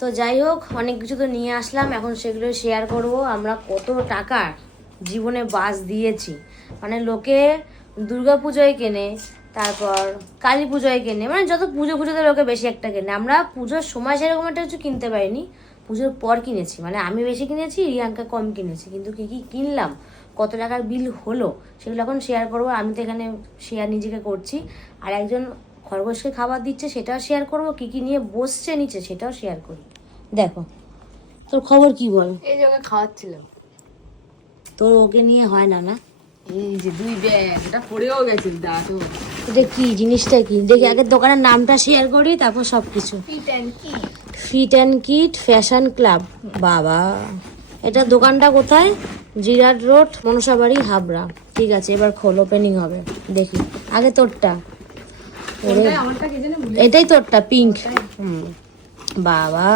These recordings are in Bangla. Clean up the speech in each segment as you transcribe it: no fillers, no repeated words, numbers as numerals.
তো যাই হোক, অনেক কিছু তো নিয়ে আসলাম, এখন সেগুলো শেয়ার করব। আমরা কত টাকা জীবনে বাস দিয়েছি, মানে লোকে দুর্গা পুজোয় কেনে, তারপর কালী পুজোয় কেনে, মানে যত পুজোতে লোকে বেশি একটা কেনে। আমরা পুজোর সময় সেরকম একটা কিছু কিনতে পারিনি, পুজোর পর কিনেছি। মানে আমি বেশি কিনেছি, রিয়াঙ্কা কম কিনেছি, কিন্তু কী কী কিনলাম, কত টাকার বিল হলো, সেগুলো এখন শেয়ার করবো। আমি তো এখানে শেয়ার নিজেকে করছি, আর একজন খরগোশকে খাবার দিচ্ছে সেটাও শেয়ার করবো, কী কী নিয়ে বসছে নিচে সেটাও শেয়ার করি। দেখো, তোর খবর কি বল? এই যে ওকে খাওয়াচ্ছিলাম। তোর ওকে নিয়ে হয় না? না, এই যে 2 ব্যাগ, এটা পড়েও গেছে দাদু। এটা কি জিনিসটা, কি দেখি আগে, দোকানের নামটা শেয়ার করি তারপর সব কিছু। Fit and kit fashion club. বাবা, এটা দোকানটা কোথায়? জিরাট রোড, মনসাবাড়ি, হাবড়া। ঠিক আছে, এবার খোল, ওপেনিং হবে, দেখি আগে তোরটা। এটাই তোরটা, পিঙ্ক। বাবা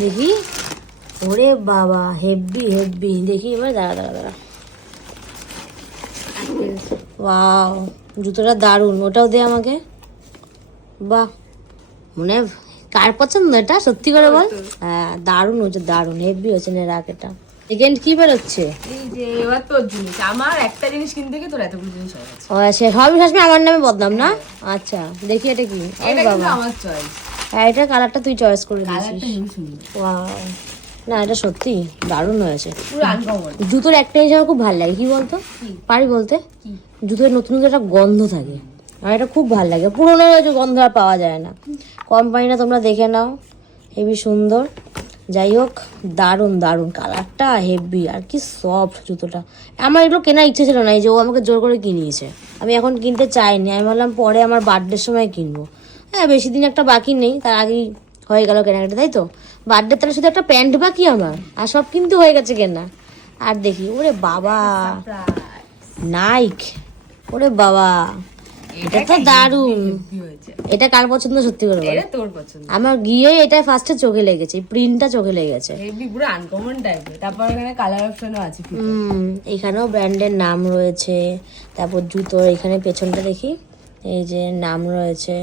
দেখি, ওরে বাবা, হেভি হেভি। দেখি এবার, দাঁড়া। ওয়াও, জুতোটা দারুণ, ওটাও দে আমাকে। বাহ, মনে কার পছন্দ এটা, সত্যি করে বল। হ্যাঁ, দারুণ হচ্ছে, দারুণ হেভি হচ্ছে। নে রাখ এটা। সেকেন্ড কি বেরোচ্ছে? এই যে এবার তোর জিনিস, আমার একটা জিনিস কিনতে গিয়ে তোর এতগুলো জিনিস হয়ে গেছে। ও আচ্ছা, সবই সবসময় আমার নামে বদনাম না? আচ্ছা, দেখি এটা কি। আরে এটা কিন্তু বাবা, আমার চয়েস। হ্যাঁ, এটা কালারটা তুই চয়েস করে কালারটা দিয়েছিস। হেবি সুন্দর, ওয়াও, না এটা সত্যি দারুণ হয়েছে। পুরো আনকমন। জুতোর একটা জিনিস আমার খুব ভালো লাগে, কি বলতো? পারি বলতে, জুতোর নতুন নতুন একটা গন্ধ থাকে, আর এটা খুব ভালো লাগে। পুরোনো হয়েছে, গন্ধ আর পাওয়া যায় না। কোম্পানিটা তোমরা দেখে নাও, হেবি সুন্দর। যাই হোক, দারুণ দারুণ, কালারটা হেভি, আর কি সফট জুতোটা। আমার এগুলো কেনার ইচ্ছে ছিল না, এই যে ও আমাকে জোর করে কিনিয়েছে। আমি এখন কিনতে চাইনি, আমি ভাবলাম পরে আমার বার্থডের সময় কিনবো। হ্যাঁ, বেশি দিন একটা বাকি নেই, তার আগেই হয়ে গেল কেনাকাটা, তাই তো? বার্থডে তাহলে শুধু একটা প্যান্ট বাকি আমার, আর সব কিন্তু হয়ে গেছে কেনা। আর দেখি, ওরে বাবা, নাইক, ওরে বাবা, এটা তো দারুণ। এটা কার পছন্দ সত্যি করে বল? এটা তোর পছন্দ। আমার গিয়ে এটা ফার্স্টে চোখে লেগেছে, প্রিন্টটা চোখে লেগেছে। হেভি, পুরো আনকমন টাইপের। তারপর এখানে কালার অপশনও আছে। এখানেও ব্র্যান্ডের নাম রয়েছে। তারপর জুতোর এখানে পেছনটা দেখি, এই যে নাম রয়েছে।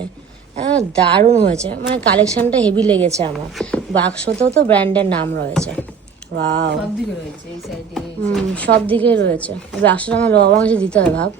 দারুণ হয়েছে, মানে কালেকশনটা হেভি লেগেছে আমার। বাক্সতেও তো ব্র্যান্ডের নাম রয়েছে। ওয়াও, সব দিকে রয়েছে, এই সাইডে সব দিকেই রয়েছে। বাক্সটা আমার লবাংশে দিতে হয়, ভাব।